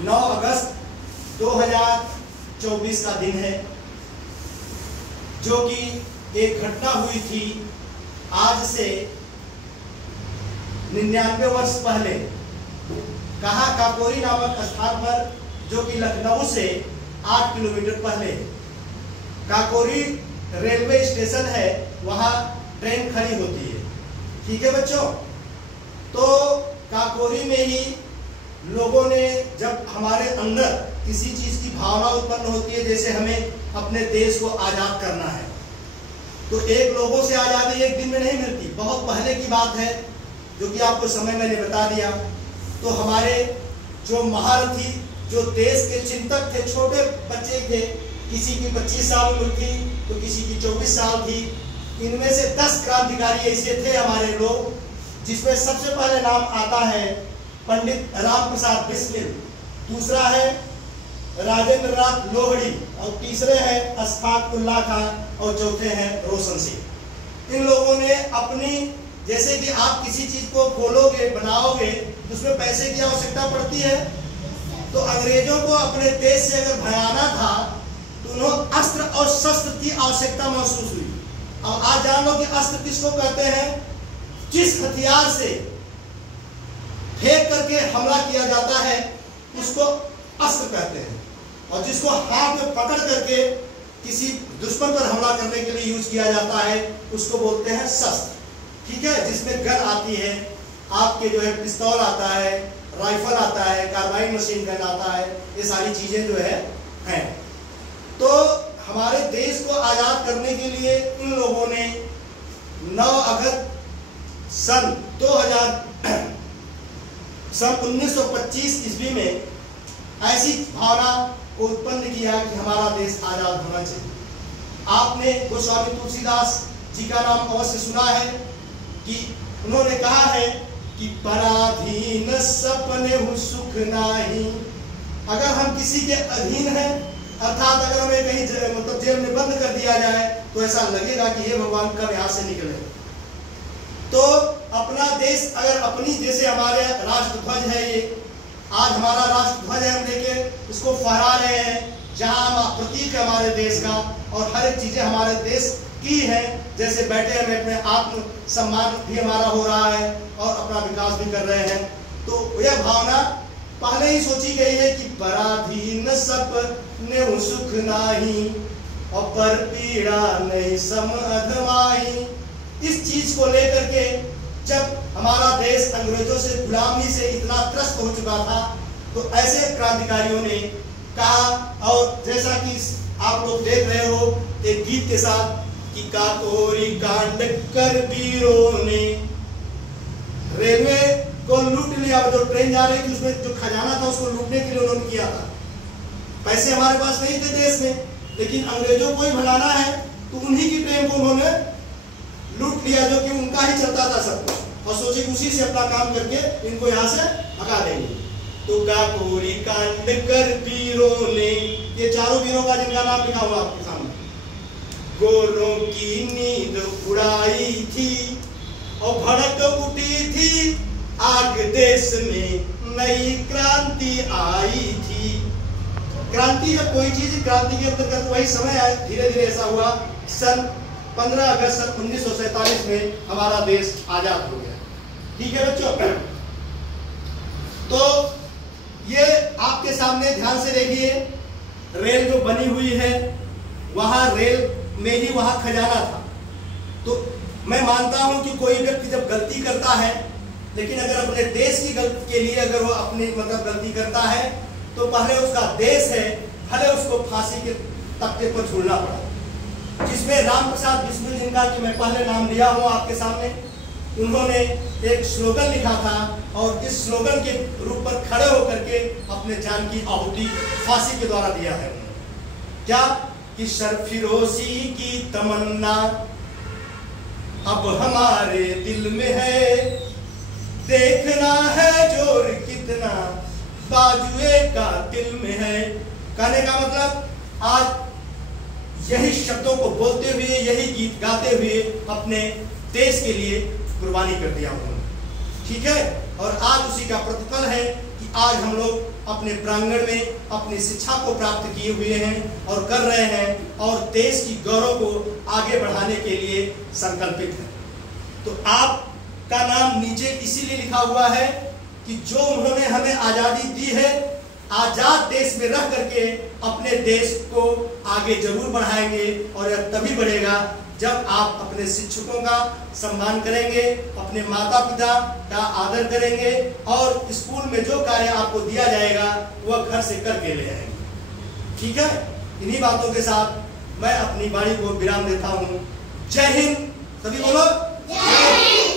9 अगस्त 2024 का दिन है, जो कि एक घटना हुई थी आज से 99 वर्ष पहले। कहाँ? काकोरी नामक स्थान पर, जो कि लखनऊ से 8 किलोमीटर पहले। काकोरी रेलवे स्टेशन है, वहाँ ट्रेन खड़ी होती है। ठीक है बच्चों, तो काकोरी में ही लोगों ने, जब हमारे अंदर किसी चीज की भावना उत्पन्न होती है, जैसे हमें अपने देश को आजाद करना है, तो एक लोगों से आजादी एक दिन में नहीं मिलती, बहुत पहले की बात है, जो कि आपको समय मैंने बता दिया। तो हमारे जो महारथी, जो देश के चिंतक थे, छोटे बच्चे थे, किसी की 25 साल उम्र थी तो किसी की 24 साल थी। इनमें से 10 क्रांतिकारी ऐसे थे हमारे लोग, जिसमें सबसे पहले नाम आता है पंडित राम प्रसाद बिस्मिल, दूसरा है राजेंद्र नाथ लोहड़ी, और तीसरे हैं अशफाक उल्लाह खान, और चौथे हैं रोशन सिंह। इन लोगों ने अपनी, जैसे कि आप किसी चीज को खोलोगे, बनाओगे, उसमें पैसे की आवश्यकता पड़ती है, तो अंग्रेजों को अपने देश से अगर भगाना था तो उन्हें अस्त्र और शस्त्र की आवश्यकता महसूस हुई। अब आज जान लो कि अस्त्र किसको कहते हैं? जिस हथियार से फेंक करके हमला किया जाता है उसको अस्त्र कहते हैं, और जिसको हाथ में पकड़ करके किसी दुश्मन पर हमला करने के लिए यूज किया जाता है उसको बोलते हैं शस्त्र। ठीक है, जिसमें गन आती है, आपके जो है पिस्तौल आता है, राइफल आता है, कार्बाइन मशीन गन आता है, ये सारी चीजें जो है हैं। तो हमारे देश को आजाद करने के लिए इन लोगों ने 9 अगस्त सन 1925 ईस्वी में ऐसी भावना को उत्पन्न किया कि हमारा देश आजाद होना चाहिए। आपने गोस्वामी तुलसीदास जी का नाम अवश्य सुना है कि उन्होंने कहा है कि पराधीन सपने हु सुख नाही। अगर हम किसी के अधीन हैं, अर्थात अगर हमें कहीं मतलब जेल में बंद कर दिया जाए तो ऐसा लगेगा कि हे भगवान कब यहाँ से निकले। तो अपना देश, अगर अपनी, जैसे हमारे राष्ट्र ध्वज है, ये आज हमारा राष्ट्र ध्वज है, हम लेके इसको फहरा रहे हैं, जहाँ प्रतीक है हमारे देश का, और हर एक चीजें हमारे देश की है। जैसे बैठे हमें अपने आत्म सम्मान भी हमारा हो रहा है और अपना विकास भी कर रहे हैं। तो यह भावना पहले ही सोची गई है कि पराधीन सपने हु सुख नाही, और पर पीड़ा नहीं सम अधमाही। इस चीज को लेकर के जब हमारा देश अंग्रेजों से, गुलामी से इतना त्रस्त हो चुका था, तो ऐसे क्रांतिकारियों ने कहा, और जैसा कि आप लोग देख रहे हो एक गीत के साथ, कि काकोरी कांड कर वीरों ने रेलवे को लूट लिया। जो ट्रेन जा रही थी उसमें जो खजाना था उसको लूटने के लिए उन्होंने किया था। पैसे हमारे पास नहीं थे देश में, लेकिन अंग्रेजों को ही भगाना है तो उन्हीं की ट्रेन को उन्होंने लूट लिया, जो कि उनका ही चलता था सब कुछ, और सोचे उसी से अपना काम करके इनको यहाँ से भगा देंगे। तो काकोरी कांड कर वीरों ने, ये चारों वीरों का जिनका नाम लिखा हुआ आपके सामने, गोरों की नींद उड़ाई थी और भड़क उठी थी, आग देश में नई क्रांति आई थी। क्रांति जब कोई चीज, क्रांति के अंतर्गत वही समय है, धीरे धीरे ऐसा हुआ। सन 15 अगस्त सन 1947 में हमारा देश आजाद हो गया। ठीक है बच्चों, तो ये आपके सामने ध्यान से देखिए, रेल जो बनी हुई है, वहां रेल में ही वहां खजाना था। तो मैं मानता हूं कि कोई व्यक्ति जब गलती करता है, लेकिन अगर अपने देश की गलती के लिए अगर वो अपनी मतलब गलती करता है, तो पहले उसका देश है, भले उसको फांसी के तख्ते पर झूलना पड़ा। जिसमें राम प्रसाद बिस्मिल जिनका कि मैं पहले नाम लिया हूं आपके सामने, उन्होंने एक स्लोगन लिखा था, और इस स्लोगन के रूप पर खड़े होकर के अपने जान की आहुति फांसी के द्वारा दिया है। क्या? कि सरफिरोशी की तमन्ना अब हमारे दिल में है, देखना है जोर कितना बाजुए का दिल में है। कहने का मतलब आज यही शब्दों को बोलते हुए, यही गीत गाते हुए अपने देश के लिए कुर्बानी कर दिया उन्होंने। ठीक है, और आज उसी का प्रतिफल है कि कि आज हम लोग अपने प्रांगण में अपनी शिक्षा को प्राप्त किए हुए हैं और कर रहे हैं और देश की गौरव को आगे बढ़ाने के लिए संकल्पित हैं। तो आपका नाम नीचे इसीलिए लिखा हुआ है कि जो उन्होंने हमें आज़ादी दी है, आजाद देश में रह करके अपने देश को आगे जरूर बढ़ाएंगे और यह तभी बढ़ेगा जब आप अपने शिक्षकों का सम्मान करेंगे, अपने माता पिता का आदर करेंगे और स्कूल में जो कार्य आपको दिया जाएगा वह घर से करके ले आएंगे। ठीक है, इन्हीं बातों के साथ मैं अपनी वाणी को विराम देता हूँ। जय हिंद। सभी बोलो जय हिंद।